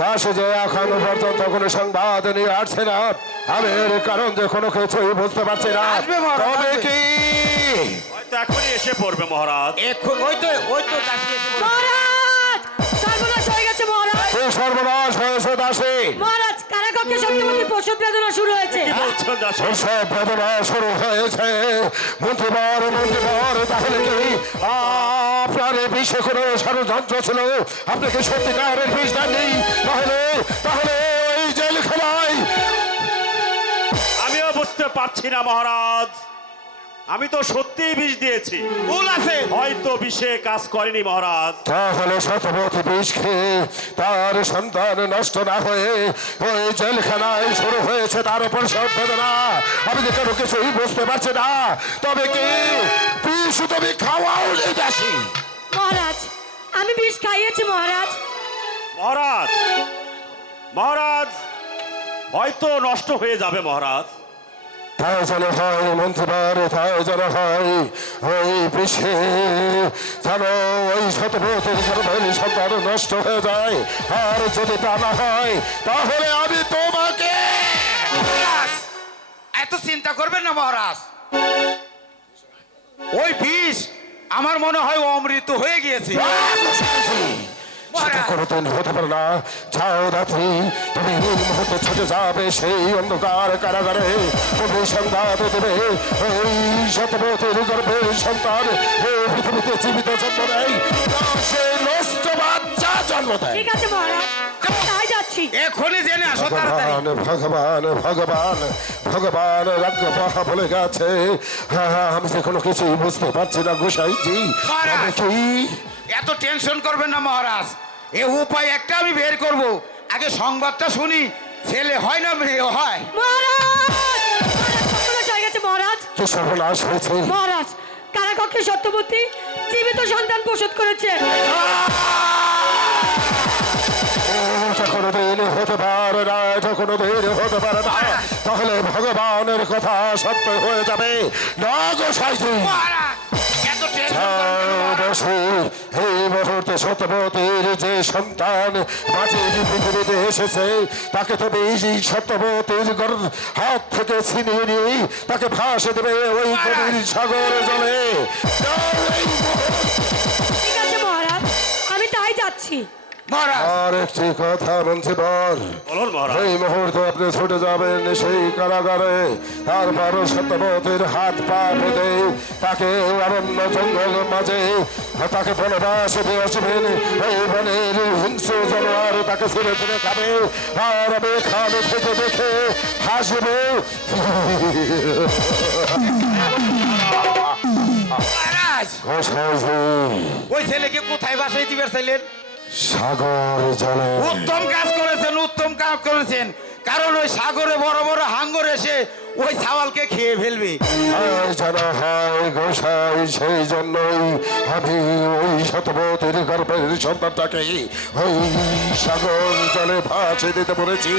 তা সে যে এখনো পর্যন্ত কোনো সংবাদ নিয়ে আসছে না, আমি এর কারণ যে কোনো কিছুই বুঝতে পারছি না। আসবে মহারাজ, তবে আসবে। কি হয়তো এখনই এসে পড়বে মহারাজ। ওই তো দাসী এসে বলল। মহারাজ সর্বনাশ হয়ে গেছে মহারাজ। এই সর্বনাশ হয়েছে দাসী? মহারাজ কারাকক্ষে সত্যবতী প্রসব বেদনা শুরু হয়েছে। কি বলছেন দাসী? প্রসব বেদনা শুরু হয়েছে। মন্ত্রীবর তাহলে কি আপনার এই বিষে কোনো ষড়যন্ত্র ছিল? আপনি কি সত্যিকারের বিষ দেননি? তাহলে তাহলে এই জেলখানায় আমিও বুঝতে পারছি না মহারাজ। আমি তো সত্যিই বিষ দিয়েছি, ভুল আছে। হয়তো বিষে কাজ করেনি মহারাজ। তাহলে শতপথী বিষ খেয়ে তার সন্তান নষ্ট না হয়ে ওই জেলখানায় শুরু হয়েছে তার উপর সব বেদনা। আমি যে কোনো কিছুই বুঝতে পারছি না। তবে কি বিষ তুমি খাওয়াও নেই দাসী? মহারাজ আমি বিষ খাইয়েছি মহারাজ। মহারাজ মহারাজ হয়তো নষ্ট হয়ে যাবে মহারাজ। তাই যেন হয় মন্ত্রীবার, তাই যেন হয় ওই বিষে যেন ওই শতপথের গর্ভের সন্তান নষ্ট হয়ে যায়। আর যদি তা না হয় তাহলে আমি তোমাকে মহারাজ এত চিন্তা করবেন না মহারাজ। ওই বিষ আমার মনে হয় অমৃত হয়ে গিয়েছে। সেটা কোনোদিন হতে পারে না। যাও রাত্রি, তুমি এই মুহূর্তে ছুটে যাবে সেই অন্ধকার কারাগারে। তুমি সংবাদ দেবে এই শতপথের গর্ভের সন্তান এই পৃথিবীতে জীবিত জন্ম নেয়, সে নষ্ট বাচ্চা জন্ম দেয়। ঠিক আছে মহারাজ আমি তাই যাচ্ছি। এখনই জেনে আসো তাড়াতাড়ি। ভগবান ভগবান ভগবান রাজ্ঞা বলে গেছে। আমি যে কোনো কিছুই বুঝতে পারছি না গোসাইজি। মহারাজ। তবে কি এত টেনশন করবেন না মহারাজ। এ উপায় একটা আমি বের করব। আগে সংবাদটা শুনি, ছেলে হয় না মেয়ে হয়। মহারাজ সর্বনাশ হয়ে গেছে মহারাজ। কি সর্বনাশ হয়েছে? মহারাজ কারাকক্ষে সত্যবতী জীবিত সন্তান প্রসব করেছে। এটা কোনোদিন হতে পারে না, এটা কোনোদিন হতে পারে না। তাহলে ভগবানের কথা সত্য হয়ে যাবে না গোসাইজি। মহারাজ এত টেনশন করবেন না মহারাজ। এই মুহূর্তে সত্যবতীর যে সন্তান মাটির পৃথিবীতে এসেছে তাকে তবে এই সত্যবতীর হাত থেকে ছিনিয়ে নিয়ে তাকে ভাসে দেবে ওই গভীর সাগর জলে। ঠিক আছে মহারাজ আমি তাই যাচ্ছি। মহারাজ আর একটি কথা বলছি বল, বলুন মহারাজ। এই মুহূর্তে আপনি ছুটে যাবেন সেই কারাগারে। তারপর সত্যবতীর হাত পা বেঁধে তাকে অরণ্য জঙ্গল মাঝে তাকে বনবাসে দিয়ে আসবেন। এই বনের হিংস্র জানোয়ার তাকে ছেড়ে ছেড়ে খাবে, আর আমি এখানে থেকে দেখে হাসবো। মহারাজ ওই ছেলেকে কোথায় বাসায় দিবার চাইলেন? সাগর জলে। উত্তম কাজ করেছেন, উত্তম কাজ করেছেন। কারণ ওই সাগরে বড় বড় হাঙ্গর এসে ওই ছাওয়ালকে খেয়ে ফেলবে। জানা হয় গোসাই, সেই জন্যই আমি ওই শতপথের গর্ভের সন্তানটাকে ওই সাগর জলে ভাসে দিতে বলেছি।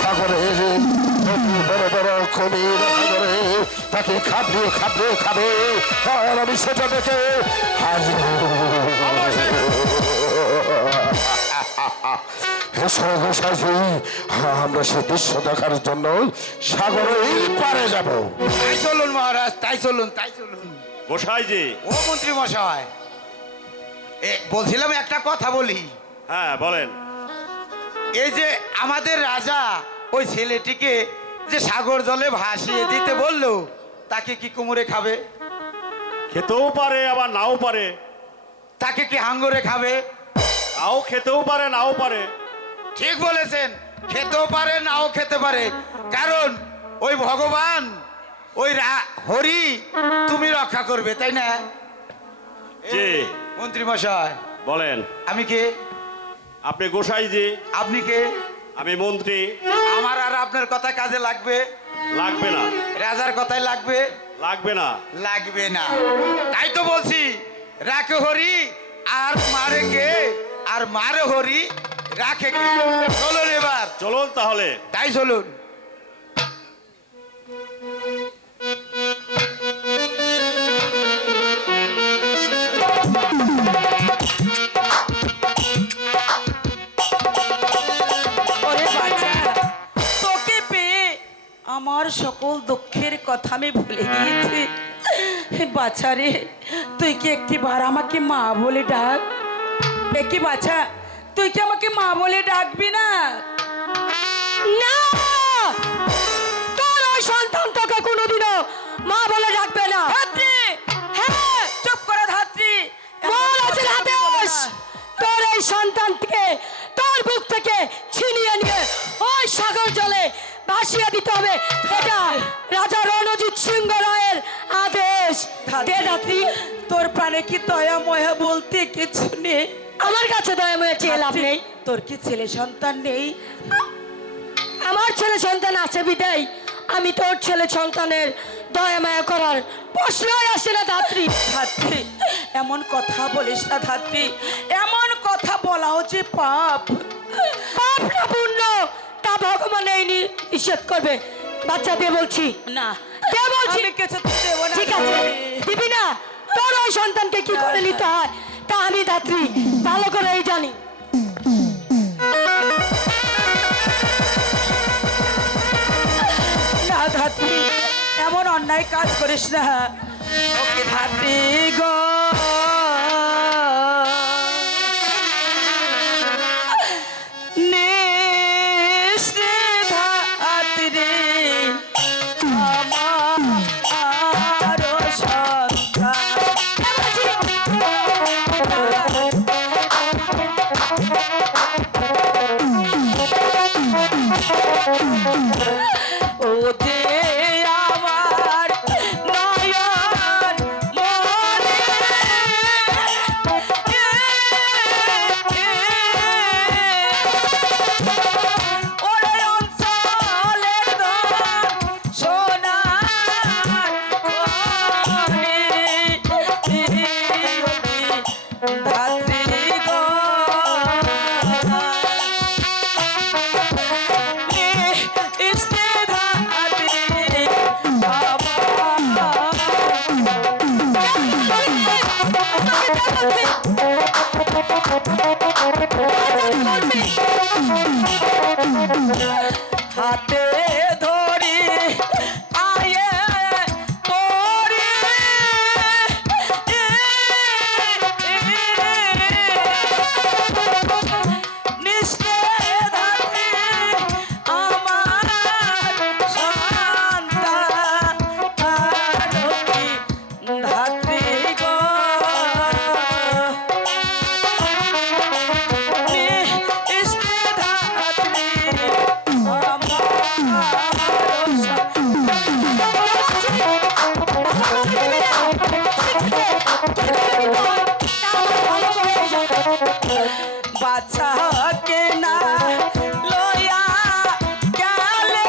সাগরের বড় বড় কুমির সাগরে তাকে খাবে খাবে খাবে, আর আমি সেটা দেখে হাসবো। আমরা সে দৃশ্য দেখার জন্য সাগরের পারে যাব। তাই চলুন মহারাজ, তাই চলুন, তাই চলুন। গোসাইজি। ও মন্ত্রী মশাই, বলছিলাম একটা কথা বলি। হ্যাঁ বলেন। এই যে আমাদের রাজা ওই ছেলেটিকে যে সাগর জলে ভাসিয়ে দিতে বললো, তাকে কি কুমুরে খাবে? খেতেও পারে আবার নাও পারে। তাকে কি হাঙ্গরে খাবে? নাও খেতেও পারে নাও পারে। ঠিক বলেছেন, খেতেও পারে নাও খেতে পারে। কারণ ওই ভগবান ওই হরি তুমি রক্ষা করবে, তাই না? জি। মন্ত্রী মশাই বলেন। আমি কে? আপনি গোসাইজি। আপনি কে? আমি মন্ত্রী। আমার আর আপনার কথা কাজে লাগবে? লাগবে না। রাজার কথাই লাগবে? লাগবে না। লাগবে না। তাই তো বলছি, রাখে হরি আর মারে কে? আর মারে হরি রাখে কে? চলুন এবার। চলুন তাহলে। তাই চলুন। আমার সকল দুঃখের কথা আমি ভুলে গিয়েছি। বাছা রে, তুই কি একটিবার আমাকে মা বলে ডাক। কি বাছা, তুই কি আমাকে মা বলে ডাকবি না? না, তোর ওই সন্তান তোকে কোনোদিনও মা বলে ডাকবে না। ধাত্রী, হ্যাঁ, চুপ করে ধাত্রী। বল আছে আদেশ, তোর এই সন্তানকে তোর বুক থেকে ছিনিয়ে নিয়ে ওই সাগর জলে ভাসিয়ে দিতে হবে। এটা রাজা রণজিৎ সিংহ রায়ের আদেশ। দে ধাত্রী, তোর প্রাণে কি দয়া ময়া বলতে কিছু নেই? আমার কাছে দয়াময় চেয়ে লাভ নেই। তোর কি ছেলে সন্তান নেই? আমার ছেলে সন্তান আছে বিদায় আমি তোর ছেলে সন্তানের দয়ামায়া করার প্রশ্নই আসে না ধাত্রী। ধাত্রী, এমন কথা বলিস না ধাত্রী, এমন কথা বলাও যে পাপ। পাপ না পুণ্য তা ভগবান এই নিষেধ করবে। বাচ্চা দিয়ে বলছি না, দে বলছি। আমি কিছু দেবো না। ঠিক আছে, দিবি না? তোর ওই সন্তানকে কি করে নিতে হয় তা আমি ধাত্রী ভালো করেই জানি। না ধাত্রী, এমন অন্যায় কাজ করিস না। ওকে ধাত্রী গো, ধাত্রী আমার সন্তান। ও যে আমার নয়ন মনে, ওরে অঞ্চলের দন সোনার খনি, ধাত্রী গো, হাতে ধরি আয়ে পরি, নিষ্ঠে ধাত্রী আমার সন্তান, ধাত্রী গো, নিষ্ঠে ধাত্রী বাচ্চাকে না লয়া গেলে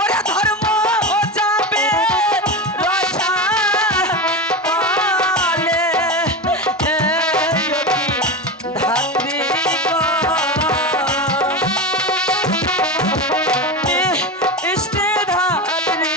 ওরা ধর্ম যাবে রসা বলে, ধাত্রী গো, ইষ্টে ধাত্রী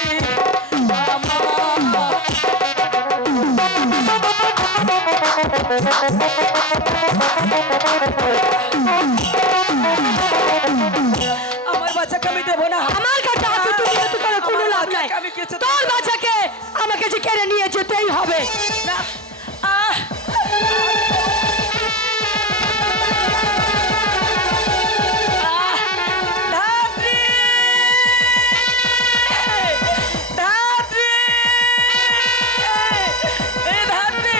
আমার বাচ্চাকে আমি দেবো না। আমার কাছে হাতে তুলে তো করে কোনো লাভ নাই। আমি কিছু তোর বাচ্চাকে আমাকে যে কেড়ে নিয়ে যেতেই হবে। না, আহ, ধাত্রী, ধাত্রী, এ ধাত্রী,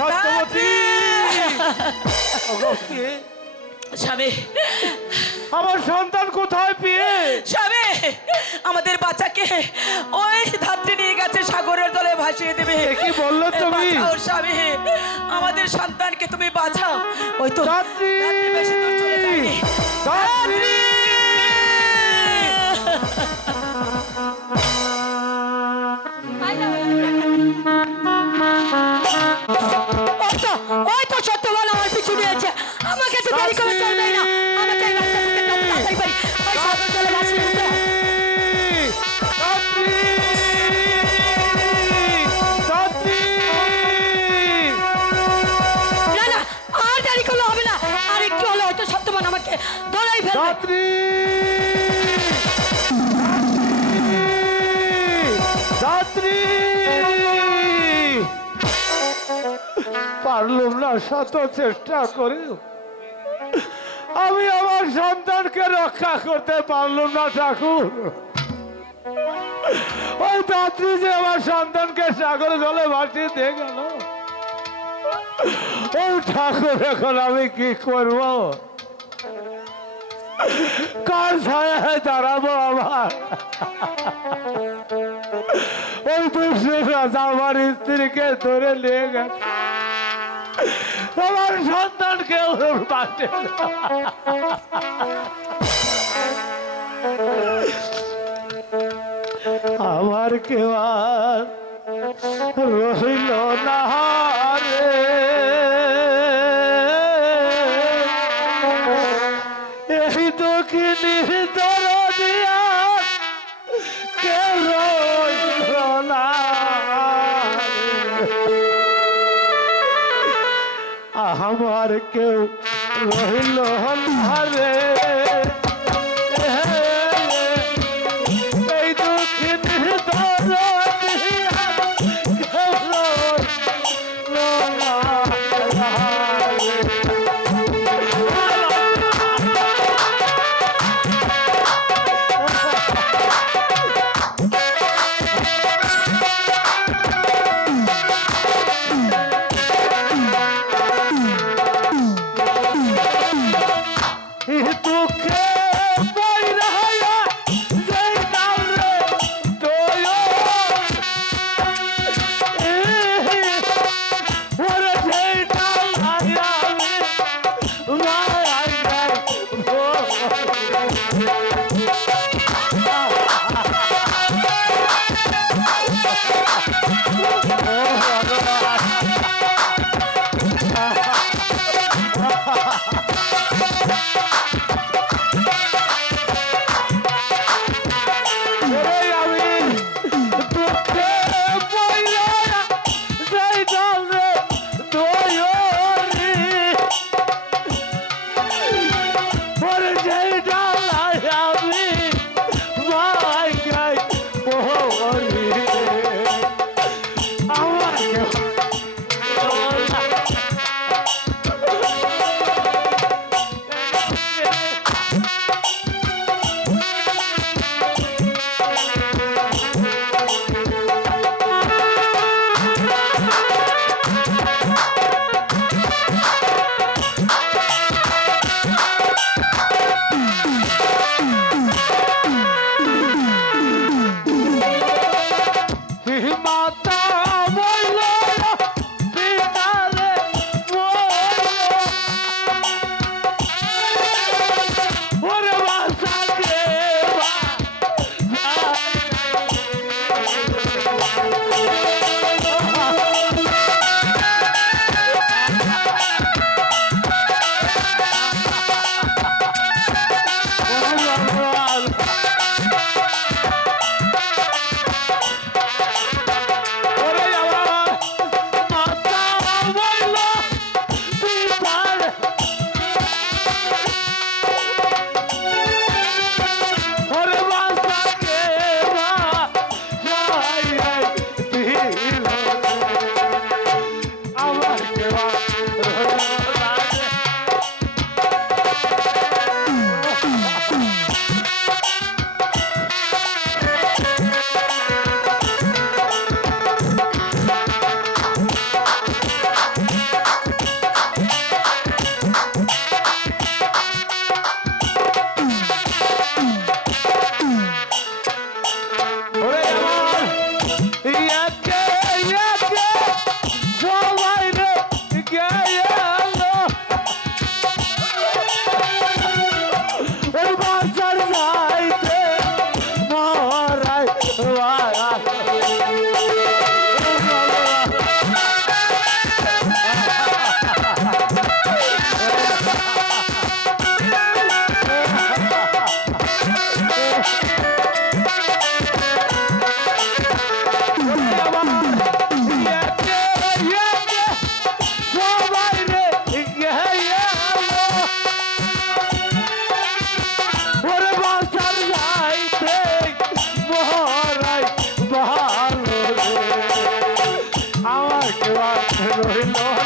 ধাত্রী। স্বামী, আমার সন্তান কোথায় পেয়ে? স্বামী, আমাদের বাচ্চাকে ওই ধাত্রী নিয়ে গেছে সাগরের তলে ভাসিয়ে দেবে। কি বললো তুমি? বাঁচাও স্বামী, আমাদের সন্তানকে তুমি বাঁচাও। ওই তো ধাত্রী! ধাত্রী বেশি দূর চলে যায়নি। ধাত্রী! ওই তো সত্যবান আমার পিছু নিয়েছে। আমাকে তো দেরি করে চলবে না। আমাকে এই বাচ্চাটাকে তাড়াতাড়ি পারি ওই সাগর জলে ভাসিয়ে দিতে হবে। ধাত্রী! ধাত্রী! না না, আর দেরি করলে হবে না। আর একটু হলো যাত্রী যাত্রী পারলাম না, শত চেষ্টা করে আমি আমার সন্তানকে রক্ষা করতে পারলাম না ঠাকুর। ওই যাত্রী যে আমার সন্তানকে সাগর জলে ভাসিয়ে দিয়ে গেল, ও ঠাকুর এখন আমি কি করব? কার ছায়ায় দাঁড়াবো আমার? ওই দুষ্ট রাজা আমার স্ত্রীকে ধরে নিয়ে গেছে, আমার সন্তানকে বাঁচে আমার কেউ আর রইল না রে, এই দক্ষিণীর দরদিয়া কে রইল না রে। আমার কেউ রইল না রে, এই দক্ষিণীর দরদিয়া কে রইল না রে। দুঃখে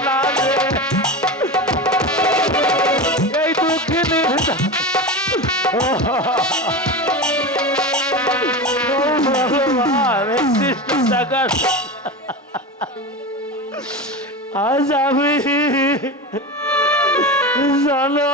না রে। এই দুঃখিনী ও ভগবান, এই কৃষ্ণ জাগার আজ আমি জানো